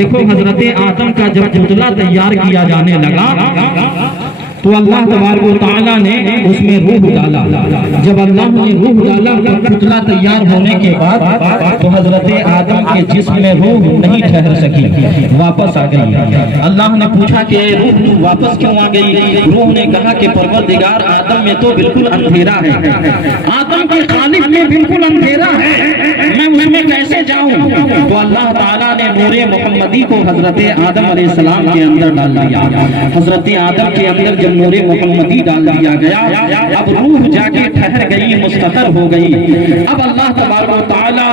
دیکھو حضرت آدم کا جب پتلا تیار کیا جانے لگا تو اللہ تبارک و تعالیٰ نے اس میں روح ڈالا. جب اللہ نے روح ڈالا تو پتلا تیار ہونے کے بعد تو حضرت آدم کے جسم میں روح نہیں ٹھہر سکی, واپس آ گئی. اللہ نے پوچھا کہ روح تو واپس کیوں آ گئی؟ روح نے کہا کہ پروردگار آدم میں تو بالکل اندھیرا ہے, آدم کے خالق میں بالکل اندھیرا ہے, میں اس میں کیسے جاؤں؟ تو اللہ تعالیٰ نے نور محمدی کو حضرت آدم علیہ السلام کے اندر ڈال دیا. حضرت آدم کے اندر جب نور محمدی ڈال دیا گیا, اب روح جا کے ٹھہر گئی, مستقر ہو گئی. اب اللہ تبارک و تعالیٰ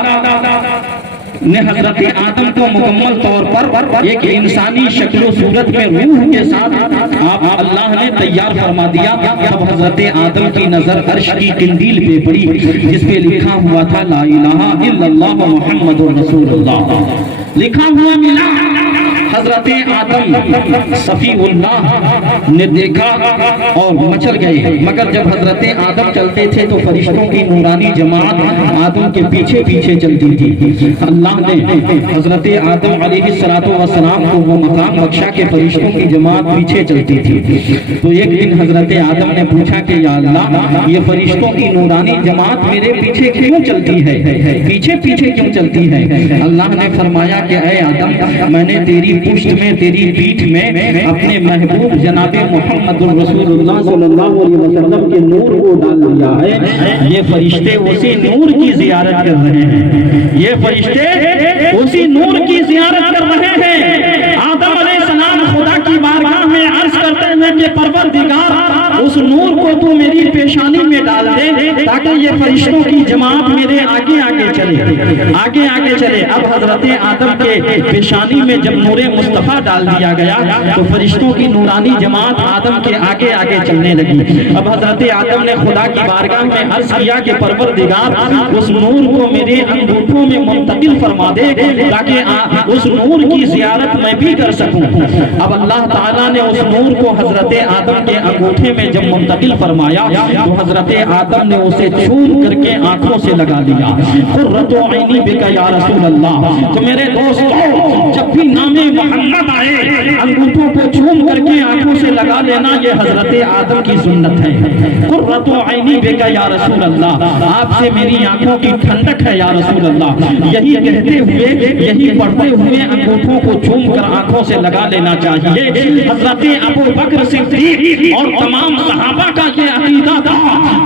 نے حضرت آدم کو مکمل طور پر ایک انسانی شکل و صورت میں روح کے ساتھ اللہ نے تیار فرما دیا. اب حضرت آدم کی نظر عرش کی قندیل پہ پڑی جس پہ لکھا ہوا تھا لا الہ الا اللہ محمد رسول اللہ, لکھا ہوا ملا. حضرت آدم صفی اللہ نے دیکھا اور مچل گئے, مگر جب حضرت آدم چلتے تھے تو فرشتوں کی نورانی جماعت آدم کے پیچھے پیچھے چلتی تھی. اللہ نے حضرت آدم علیہ السلام کو وہ مقام بخشا کہ فرشتوں کی جماعت پیچھے چلتی تھی. تو ایک دن حضرت آدم نے پوچھا کہ یا اللہ, یہ فرشتوں کی نورانی جماعت میرے پیچھے کیوں چلتی ہے, پیچھے پیچھے کیوں چلتی ہے؟ اللہ نے فرمایا کہ اے آدم, میں نے تیری پشت میں, تیری پیٹھ میں اپنے محبوب جناب محمد رسول اللہ صلی اللہ علیہ وسلم کے نور کو ڈال دیا ہے. یہ فرشتے اسی نور کی زیارت کر رہے ہیں, یہ فرشتے اسی نور کی زیارت کر رہے ہیں. آدم علیہ السلام خدا کی بارگاہ میں عرض کرتے ہیں کہ پروردگار, اس نور کو تو میری پیشانی میں ڈال دے تاکہ یہ فرشتوں کی جماعت میرے آگے آگے چلے, آگے آگے چلے. اب حضرت آدم کے پیشانی میں جب نور مصطفیٰ ڈال دیا گیا تو فرشتوں کی نورانی جماعت آدم کے آگے آگے چلنے لگی. اب حضرت آدم نے خدا کی بارگاہ میں عرض کیا کہ پروردگار, اس نور کو میرے انگوٹھوں میں منتقل فرما دے تاکہ اس نور کی زیارت میں بھی کر سکوں. اب اللہ تعالیٰ نے اس نور کو حضرت آدم کے انگوٹھے میں جب منتقل فرمایا تو حضرت آدم نے اسے چھوم کر کے آنکھوں سے لگا لیا. قرۃ عینی بک یا رسول اللہ. تو میرے دوستو, جب بھی نام محمد آئے انگوٹھوں کو چھوم کر کے آنکھوں سے لگا لینا, یہ حضرت آدم کی سنت ہے. قرۃ عینی بک یا رسول اللہ, آپ سے میری آنکھوں کی ٹھنڈک ہے یا رسول اللہ. یہی کہتے ہوئے, یہی پڑھتے ہوئے انگوٹھوں کو چھوم کر آنکھوں سے لگا لینا چاہیے. حضرت ابو بکر صدیق اور تمام صحابہ کا یہ عقیدہ تھا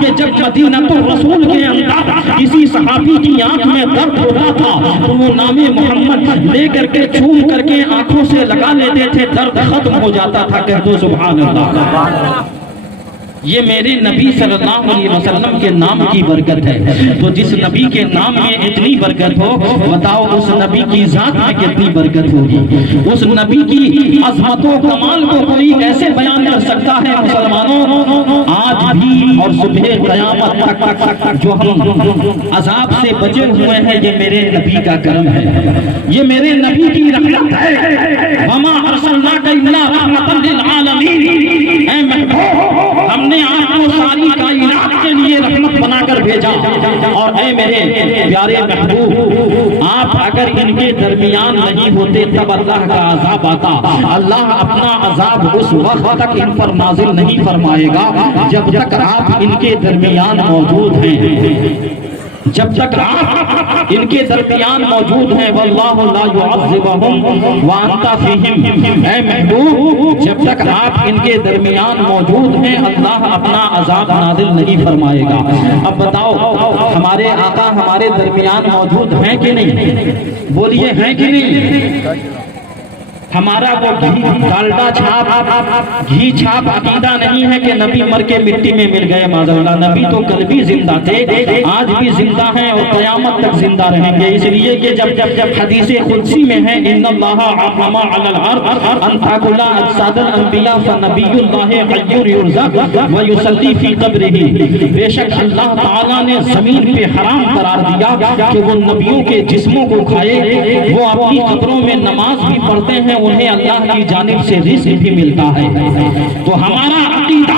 کہ جب مدینہ الرسول کے اندر کسی صحابی کی آنکھ میں درد ہوتا تھا تو وہ نام محمد لے کر کے چھوم کر کے آنکھوں سے لگا لیتے تھے, درد ختم ہو جاتا تھا. کہہ دو سبحان اللہ. یہ میرے نبی صلی اللہ علیہ وسلم کے نام کی برکت ہے. تو جس نبی کے نام میں اتنی برکت ہو, بتاؤ اس نبی کی ذات میں کتنی برکت ہوگی. اس نبی کی عظمت و کمال کو کوئی کیسے بیان کر سکتا ہے؟ مسلمانوں, آج بھی اور صبح قیامت تک جو ہم عذاب سے بچے ہوئے ہیں, یہ میرے نبی کا کرم ہے, یہ میرے نبی کی رحمت ہے. وما ارسلناک الا رحمۃ للعالمین. اے محبوب, ہم نے آپ کو ساری کائنات کے لیے رحمت بنا کر بھیجا. اور اے میرے پیارے محبوب, آپ اگر ان کے درمیان نہیں ہوتے تب اللہ کا عذاب آتا. اللہ اپنا عذاب اس وقت تک ان پر نازل نہیں فرمائے گا جب تک آپ ان کے درمیان موجود ہیں, جب تک آپ ان کے درمیان موجود ہیں. واللہ لا يعذبهم وانت فیہم. اے محبوب, جب تک آپ ان کے درمیان موجود ہیں اللہ اپنا عذاب نازل نہیں فرمائے گا. اب بتاؤ, ہمارے آقا ہمارے درمیان موجود ہیں کہ نہیں؟ بولیے ہیں کہ نہیں؟ ہمارا وہ ڈالڈا چھاپ, گھی چھاپ عقیدہ نہیں ہے کہ نبی مر کے مٹی میں مل گئے. معاذ اللہ, نبی تو کل بھی زندہ تھے, آج بھی زندہ ہیں اور قیامت تک زندہ رہیں گے. اس لیے کہ جب حدیث قدسی میں ہے ان اللہ حرم علی الارض ان تاکل اجساد الانبیاء فنبی اللہ حی یرزق ویصلی فی قبرہ. بے شک اللہ تعالیٰ نے زمین پہ حرام قرار دیا کہ وہ نبیوں کے جسموں کو کھائے, وہ اپنی قبروں میں نماز بھی پڑھتے ہیں, انہیں اللہ کی جانب سے رزق بھی ملتا ہے. تو ہمارا عقیدہ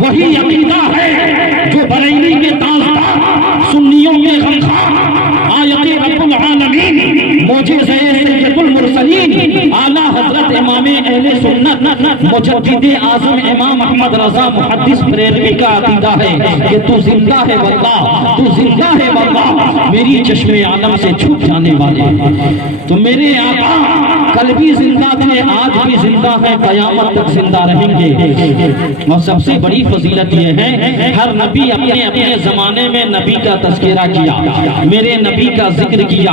وہی عقیدہ ہے جو بریلی کے تاجدار, سنیوں کے غمخوار, آیت رب العالمین, معجزۂ سید المرسلین اہل سنت مجدد اعظم امام احمد رضا محدث بریلوی کا عقیدہ ہے کہ تو زندہ ہے واللہ، تو زندہ ہے واللہ، میری چشم عالم سے چھپ جانے والے۔ تو میرے آقا کل بھی زندہ تھے، آج بھی زندہ ہے، قیامت تک زندہ رہیں گے۔ اور سب سے بڑی فضیلت یہ ہے ہر نبی اپنے اپنے زمانے میں نبی کا تذکرہ کیا، میرے نبی کا ذکر کیا۔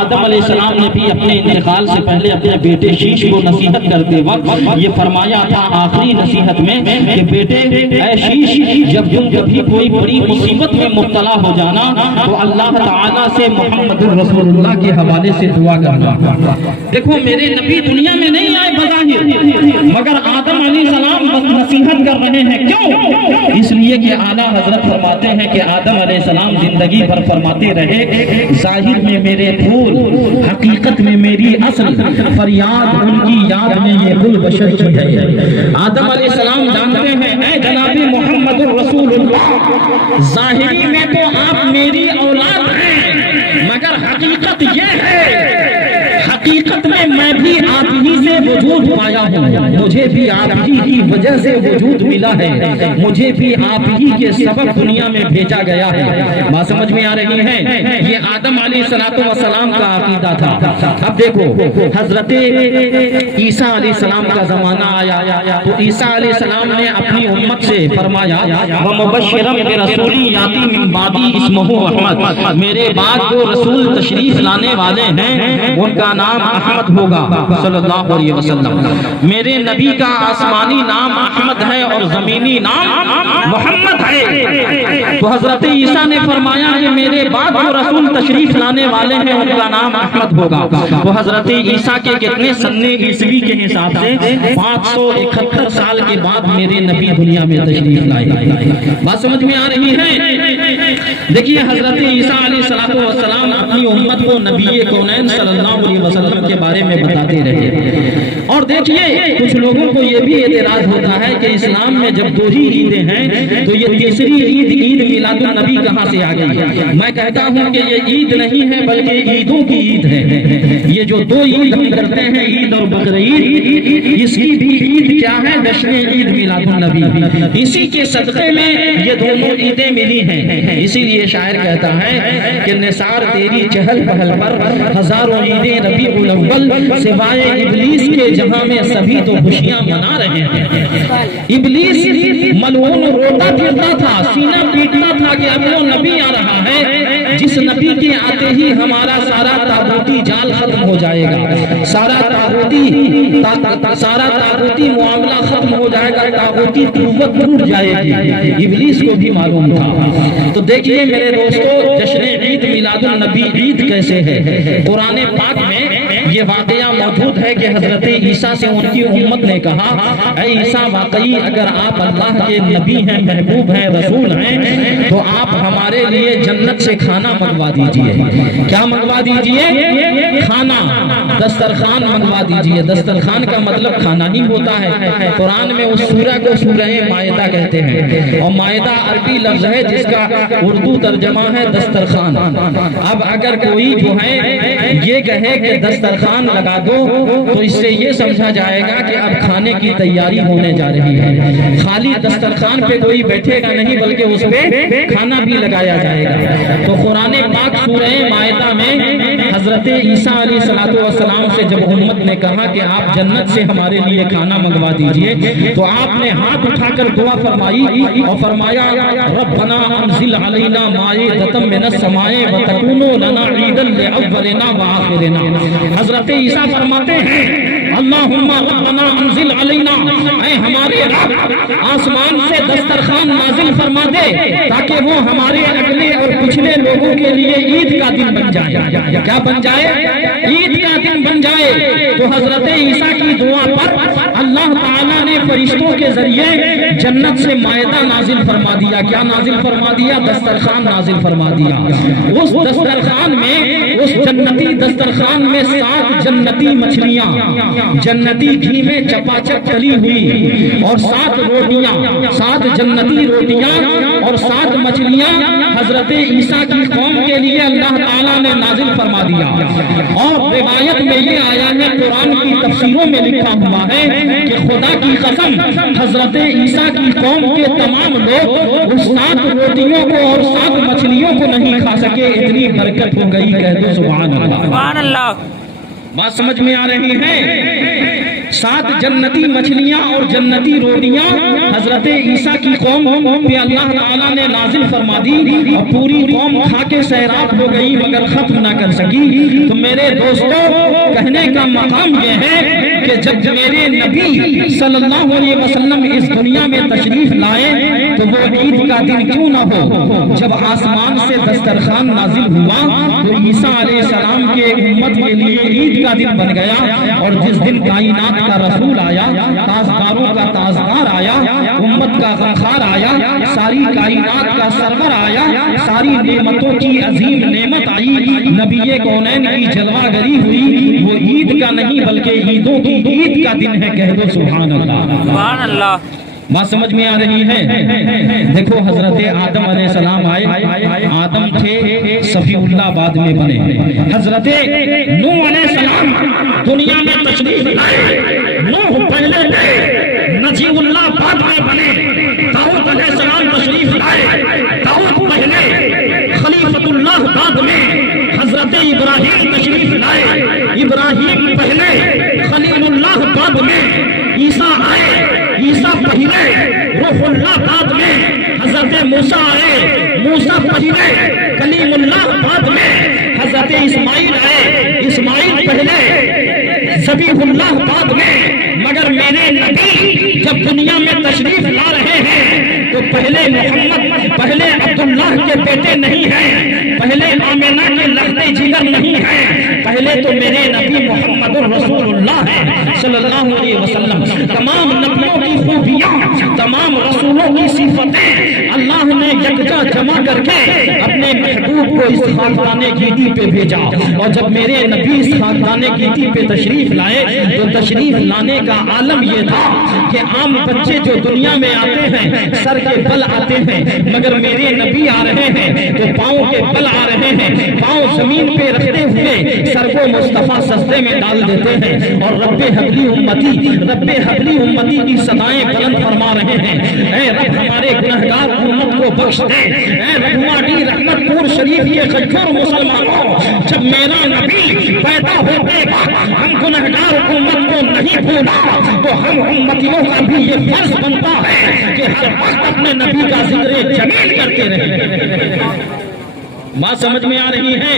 آدم علیہ السلام نے بھی اپنے انتقال سے پہلے اپنے بیٹے شیش کو نصیحت کرتے وقت یہ فرمایا تھا آخری نصیحت میں کہ بیٹے اے شیش، جب تم کبھی کوئی بڑی مصیبت میں مبتلا ہو جانا تو اللہ تعالیٰ سے محمد رسول اللہ کے حوالے سے دعا کرنا۔ دیکھو میرے نبی دنیا میں نہیں آئے بظاہر، مگر آدم علیہ السلام بس نصیحت کر رہے ہیں۔ کیوں؟ اس لیے کہ اعلیٰ حضرت فرماتے ہیں کہ آدم علیہ السلام زندگی بھر فرماتے رہے ظاہر میں میرے پھول، حقیقت میں میری اصل، فریاد ان کی یاد میں یہ گل بشر کی ہے۔ آدم علیہ السلام جانتے ہیں اے جناب محمد رسول اللہ، ظاہری میں تو آپ میری اولاد ہیں، مگر حقیقت یہ ہے حقیقت میں بھی آپ ہی سے وجود پایا ہوں، مجھے بھی آپ ہی کی وجہ سے وجود ملا ہے، مجھے بھی آپ ہی کے سبب دنیا میں بھیجا گیا ہے۔ بات سمجھ میں آ رہی ہے؟ یہ آدم علیہ السلام کا عقیدہ تھا۔ اب دیکھو حضرت عیسیٰ علیہ السلام کا زمانہ آیا تو عیسیٰ علیہ السلام نے اپنی امت سے فرمایا وَمُبَشِّرًا بِرَسُولٍ يَأْتِي مِن بَعْدِي اسْمُهُ احمد، میرے بعد جو رسول تشریف لانے والے ہیں ان کا نام احمد ہوگا صلی اللہ علیہ وسلم۔ میرے نبی کا آسمانی نام احمد ہے اور زمینی نام محمد ہے۔ تو حضرت عیسیٰ نے فرمایا کہ میرے بعد جو رسول تشریف لانے والے ہیں ان کا نام احمد ہوگا۔ تو حضرت عیسیٰ کے کتنے سنے عیسوی کے حساب سے 571 سال کے بعد میرے نبی دنیا میں تشریف لائے۔ بات سمجھ میں آ رہی ہے؟ دیکھیے حضرت عیسیٰ علیہ السلام اپنی امت کو نبی کونین صلی اللہ علیہ وسلم کے بارے میں بتاتے رہے۔ اور دیکھیے کچھ لوگوں کو یہ بھی اعتراض ہوتا ہے کہ اسلام میں جب 2 ہی عیدیں ہیں تو یہ تیسری عید میلاد النبی کہاں سے آ گئی؟ میں کہتا ہوں کہ یہ عید نہیں ہے بلکہ عیدوں کی عید ہے۔ یہ جو 2 عید ہم کرتے ہیں عید اور بقرعید، اس کی بھی عید کیا ہے؟ جشن عید میلاد النبی، اسی کے صدقے میں یہ دونوں عیدیں ملی ہیں۔ اسی لیے شاعر کہتا ہے کہ نثار تیری چہل پہل پر ہزاروں عیدیں ربیع الاول، سوائے ابلیس کے جہاں میں سبھی تو خوشیاں منا رہے ہیں۔ ابلیس ملعون روتا پھرتا تھا، سینہ پیٹتا تھا کہ اب وہ نبی آ رہا ہے جس نبی کے آتے ہی ہمارا سارا تاغوتی جال ختم ہو جائے گا، سارا تاغوتی معاملہ ختم ہو جائے گا، تاغوتی قوت ٹوٹ جائے گی۔ ابلیس کو بھی معلوم تھا۔ تو دیکھیے میرے دوستو جشن عید میلاد النبی عید کیسے ہے؟ قرآن پاک میں یہ واقعہ موجود ہے کہ حضرت عیسیٰ سے ان کی امت نے کہا اے عیسیٰ واقعی اگر آپ اللہ کے نبی ہیں، محبوب ہیں، رسول ہیں تو آپ ہمارے لیے جنت سے کھانا منگوا دیجئے۔ کیا منگوا دیجئے؟ کھانا، دسترخوان منگوا دیجئے۔ دسترخوان کا مطلب کھانا ہی ہوتا ہے۔ قرآن میں اس سورہ کو سورہ مائدہ کہتے ہیں اور مائدہ عربی لفظ ہے جس کا اردو ترجمہ ہے دسترخوان۔ اب اگر کوئی جو ہے یہ کہے کہ دسترخوان لگا دو تو اس سے یہ سمجھا جائے گا کہ اب کھانے کی تیاری ہونے جا رہی ہے۔ خالی دسترخوان پہ کوئی بیٹھے گا نہیں بلکہ اس پہ کھانا بھی لگایا جائے گا۔ تو قرآن پاک سورہ مائدہ میں حضرت عیسیٰ علیہ السلام سے جب امت نے کہا کہ آپ جنت سے ہمارے لیے کھانا منگوا دیجئے تو آپ نے ہاتھ اٹھا کر دعا فرمائی اور فرمایا ربنا انزل علینا مائدۃ من السماء وتکون لنا عیدا لاولنا وآخرنا۔ حضرت عیسیٰ فرماتے ہیں اللہم ربنا انزل علینا، اے ہمارے رب آسمان سے دسترخوان نازل فرما دے تاکہ وہ ہمارے اگلے اور پچھلے لوگوں کے لیے عید کا دن بن جائے۔ کیا بن جائے؟ عید کا دن بن جائے۔ تو حضرت عیسیٰ کی دعا پر اللہ تعالیٰ نے فرشتوں کے ذریعے جنت سے مائدہ نازل فرما دیا۔ کیا نازل فرما دیا؟ دسترخوان نازل فرما دیا۔ اس دسترخوان میں، اس جنتی دسترخوان میں 7 جنتی مچھلیاں جنتی گھی میں چپا چپ تلی ہوئی اور 7 روٹیاں، 7 جنتی روٹیاں اور 7 مچھلیاں حضرت عیسیٰ کی قوم کے لیے اللہ تعالیٰ نے نازل فرما دیا۔ اور روایت میں یہ آیا ہے، قرآن کی تفسیر تفسیروں میں لکھا ہوا ہے کہ خدا کی قسم حضرت عیسیٰ کی قوم کے تمام لوگ اس 7 روٹیوں کو اور 7 مچھلیوں کو نہیں کھا سکے، اتنی برکت ہو گئی، کہہ دو سبحان اللہ۔ سبحان اللہ۔ بات سمجھ میں آ رہی ہے؟ 7 جنتی مچھلیاں اور جنتی روٹیاں حضرت عیسیٰ کی قوم پہ اللہ تعالیٰ نے نازل فرما دی اور پوری قوم کھا کے سیراب ہو گئی مگر ختم نہ کر سکی۔ تو میرے دوستو کہنے کا مقام یہ ہے کہ جب میرے نبی صلی اللہ علیہ وسلم اس دنیا میں تشریف لائے تو وہ عید کا دن کیوں نہ ہو؟ جب آسمان سے دسترخوان نازل ہوا تو عیسیٰ علیہ السلام کے امت کے لیے عید کا دن بن گیا، اور جس دن کائنات کا رسول آیا، تاجداروں کا تاجدار آیا، امت کا غمخوار آیا، ساری کائنات کا سرور آیا، ساری نعمتوں کی عظیم نعمت آئی، نبی کونین کی جلوہ گری ہوئی، وہ عید کا نہیں بلکہ عیدوں کی عید کا دن ہے، کہہ دو سبحان اللہ۔ سبحان اللہ۔ بات سمجھ میں آ رہی ہے؟ دیکھو حضرت آدم علیہ السلام آئے، آدم تھے صفی اللہ بعد میں بنے، حضرت نوح علیہ السلام دنیا میں تشریف لائے، نوح پہلے تھے، نجی اللہ بعد میں بنے، داؤد علیہ السلام تشریف لائے، داؤد پہلے، خلیفۃ اللہ بعد میں، حضرت ابراہیم تشریف لائے، ابراہیم پہلے، خلیل اللہ بعد میں، عیسیٰ آئے، عیسیٰ پہلے، روح اللہ بعد میں، حضرت موسیٰ آئے، موسیٰ پہلے، کلیم اللہ بعد میں، حضرت اسماعیل آئے، اسماعیل پہلے، ذبیح اللہ بعد میں۔ مگر میرے نبی جب دنیا میں تشریف لا رہے ہیں تو پہلے محمد، پہلے عبداللہ کے بیٹے نہیں ہیں، پہلے آمنہ کے لختے جگر نہیں ہیں، پہلے تو میرے نبی محمد رسول اللہ ہے صلی اللہ علیہ وسلم۔ تمام نبیوں کی خوبیاں، تمام رسولوں کی صفتیں اللہ نے یکجا جمع کر کے اپنے محبوب کو اس خاکدانِ گیتی پہ بھیجا، اور جب میرے نبی اس خاکدانِ گیتی پہ تشریف لائے تو تشریف لانے کا عالم یہ تھا کہ عام بچے جو دنیا میں آتے ہیں سر کے بل آتے ہیں، مگر میرے نبی آ رہے ہیں تو پاؤں کے بل آ رہے ہیں، پاؤں زمین پہ رکھتے ہوئے سر کو مصطفیٰ سجدے میں ڈال دیتے ہیں اور رب حبلی امتی، رب حبلی امتی کی صدائیں بلند فرما رہے ہیں، اے رب ہمارے گنہگار امت کو بخش دے، اے رحمانی رحمت پور شریف کے خجور مسلمانوں، جب میرا نبی پیدا ہوتے ہم گنہگار امت کو نہیں بھولا تو ہم امتیوں کا بھی یہ فرض بنتا ہے کہ ہر وقت اپنے نبی کا ذکر جمیل کرتے رہیں۔ بات سمجھ میں آ رہی ہے؟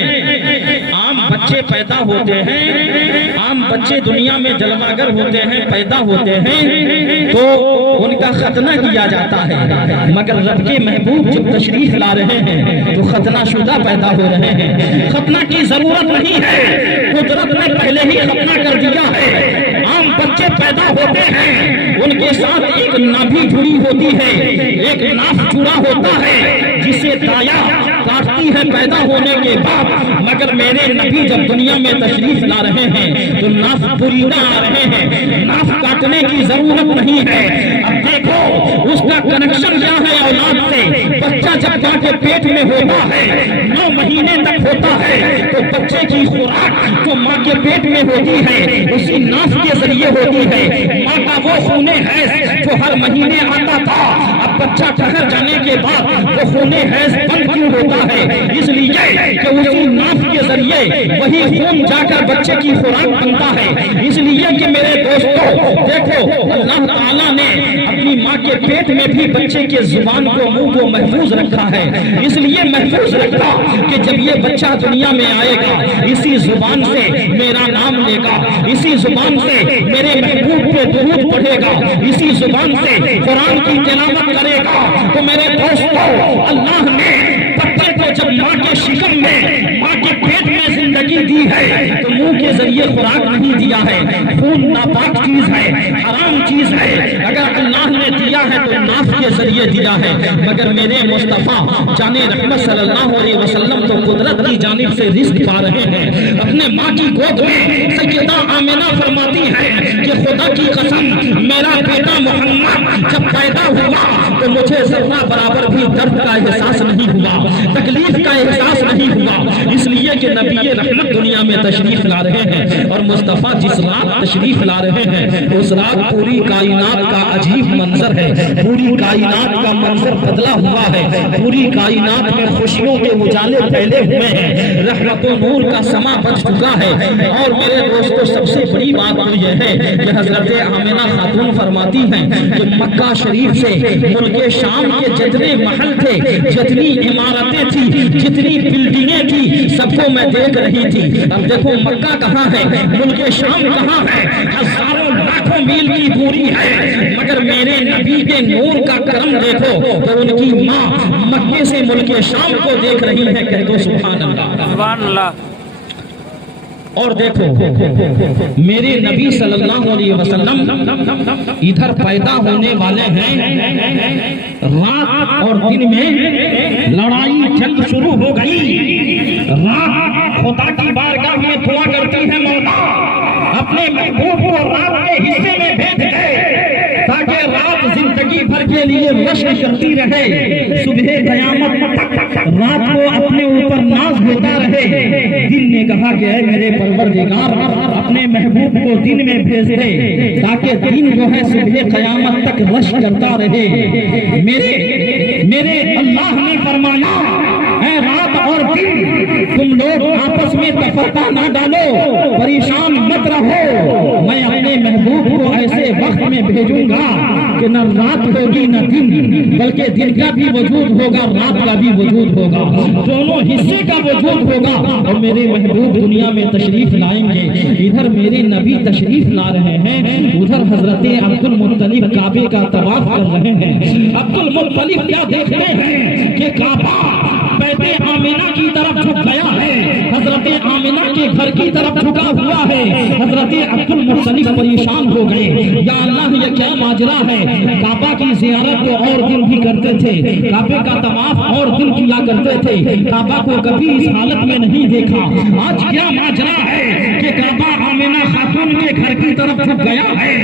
عام بچے پیدا ہوتے ہیں، عام بچے دنیا میں جلوگر ہوتے ہیں، پیدا ہوتے ہیں تو ان کا ختنہ کیا جاتا ہے، مگر رب کے محبوب جب تشریف لا رہے ہیں تو ختنہ شدہ پیدا ہو رہے ہیں۔ ختنہ کی ضرورت نہیں ہے، قدرت نے پہلے ہی ختنہ کر دیا ہے۔ عام بچے پیدا ہوتے ہیں، ان کے ساتھ ایک نابھی جڑی ہوتی ہے، ایک ناف جڑا ہوتا ہے جسے دایا کاٹتی ہے پیدا ہونے کے بعد، مگر میرے نبی جب دنیا میں تشریف لا رہے ہیں تو ناف بریدہ آ رہے ہیں، ناف کاٹنے کی ضرورت نہیں ہے۔ اب دیکھو اس کا کنیکشن کیا ہے اولاد سے، بچہ جب ماں کے پیٹ میں ہوتا ہے 9 مہینے تک ہوتا ہے تو بچے کی خوراک جو ماں کے پیٹ میں ہوتی ہے اسی ناف کے ذریعے ہوتی ہے۔ ماں کا وہ خون حیض جو ہر مہینے آتا تھا، اب بچہ ٹھہر جانے کے بعد وہ خون حیض بند کیوں ہوتا ہے؟ اس لیے کہ اسی ناف کے ذریعے وہی خون جا کر بچے کی خوراک بنتا ہے۔ اس لیے کہ میرے دوستو دیکھو اللہ تعالیٰ نے اپنی ماں کے پیٹ میں بھی بچے کے زبان کو، منہ کو محفوظ رکھا ہے، اس لیے محفوظ رکھا کہ جب یہ بچہ دنیا میں آئے گا اسی زبان سے میرا نام لے گا، اسی زبان سے میرے محبوب پہ درود پڑھے گا، اسی زبان سے قرآن کی تلاوت کرے گا۔ تو میرے دوستو اللہ نے بچے کو جب ماں کے شکم میں، ماں کے پیٹ میں زندگی دی ہے تو منہ کے ذریعے خوراک نہیں دیا ہے۔ خون ناپاک چیز ہے، حرام چیز ہے، اگر اللہ نے دیا ہے تو ناف کے ذریعے دیا ہے، مگر میرے مصطفیٰ جان رحمت صلی اللہ علیہ وسلم تو قدرت کی جانب سے رزق پا رہے ہیں۔ اپنے ماں کی گود میں سیدہ آمنہ فرماتی ہے کہ خدا کی قسم میرا بیٹا محمد جب پیدا ہوا تو مجھے ذرہ برابر بھی درد کا احساس نہیں ہوا، تکلیف کا احساس نہیں ہوا، اس لیے کہ نبی رحمت دنیا میں تشریف لا رہے ہیں اور مصطفیٰ جس رات تشریف لا رہے ہیں اس رات پوری کائنات کا عجیب منظر ہے، پوری کائنات کا منظر بدلا ہوا ہے، پوری کائنات میں خوشیوں کے اجالے پھیلے ہوئے ہیں، رحمت و نور کا سما بچ چکا ہے۔ اور میرے دوستو سب سے بڑی بات تو یہ ہے کہ حضرت آمنہ خاتون فرماتی ہیں کہ مکہ شریف سے ملک شام کے جتنے محل تھے، جتنی عمارتیں تھی، جتنی بلڈنگیں تھی، سب کو میں دیکھ رہی تھی۔ اب دیکھو مکہ کہاں ہے، ملک شام کہاں ہے، ہزاروں لاکھوں میل کی دوری ہے، مگر میرے نبی کے نور کا کرم دیکھو تو ان کی ماں مکے سے ملک شام کو دیکھ رہی ہے، کہہ دو سبحان اللہ، سبحان اللہ۔ اور دیکھو میرے نبی صلی اللہ علیہ وسلم ادھر پیدا ہونے والے ہیں، رات اور دن میں لڑائی جنگ شروع ہو گئی۔ رات خدا کی بارگاہ میں دعا کرتی ہے، مولا اپنے محبوب کو رات کے حصے میں بھیج دے تاکہ رات زندگی بھر کے لیے مشق کرتی رہے، صبح قیامت تک رات کو اپنے اوپر ناز ہوتا رہے۔ دن نے کہا کہ اے میرے پروردگار اپنے محبوب کو دن میں بھیج دے تاکہ دن جو ہے صبح قیامت تک رش کرتا رہے۔ میرے اللہ نے فرمایا اے رات اور دن تم لوگ آپس میں تفرقہ نہ ڈالو، پریشان مت رہو، میں اپنے محبوب کو ایسے وقت میں بھیجوں گا کہ نہ رات ہوگی نہ دن، بلکہ دن کا بھی وجود ہوگا، رات کا بھی وجود ہوگا، دونوں حصے کا وجود ہوگا، اور میرے محبوب دنیا میں تشریف لائیں گے۔ ادھر میرے نبی تشریف لا رہے ہیں، ادھر حضرت عبد المطلب کعبے کا طواف کر رہے ہیں۔ عبد المطلب کیا دیکھتے ہیں کہ کعبہ بیت آمنہ کی طرف جھک گیا ہے، حضرت آمنہ کے گھر کی طرف جھکا ہوا ہے۔ حضرت عبد المطلب پریشان ہو گئے، یا اللہ یہ کیا ماجرا ہے، کعبہ کی زیارت تو اور دن بھی کرتے تھے، کعبے کا طواف اور دن کیا کرتے تھے، کعبہ کو کبھی اس حالت میں نہیں دیکھا، آج کیا ماجرا ہے کہ کعبہ آمنہ خاتون کے گھر کی طرف جھک گیا ہے۔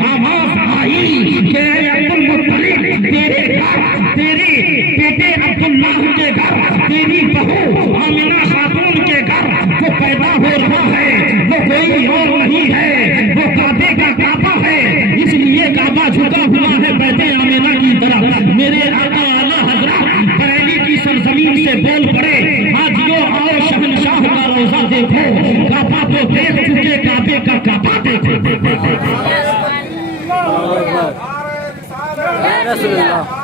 آواز آئی کہ اے عبد المطلب تیرے بیٹے عبداللہ کے گھر، تیری بہو آمنہ خاتون کے گھر جو پیدا ہو رہا ہے وہ کوئی اور نہیں ہے، وہ کعبے کا کعبہ ہے، اس لیے کعبہ جھکا ہوا ہے بیت آمنہ کی طرف۔ میرے آقا اعلیٰ حضرت بریلی کی سرزمین سے بول پڑے، حاجیوں آؤ شہنشاہ کا روزہ دیکھو، کعبہ تو دیکھ چکے، کعبے کا کعبہ دیکھو۔ رسول اللہ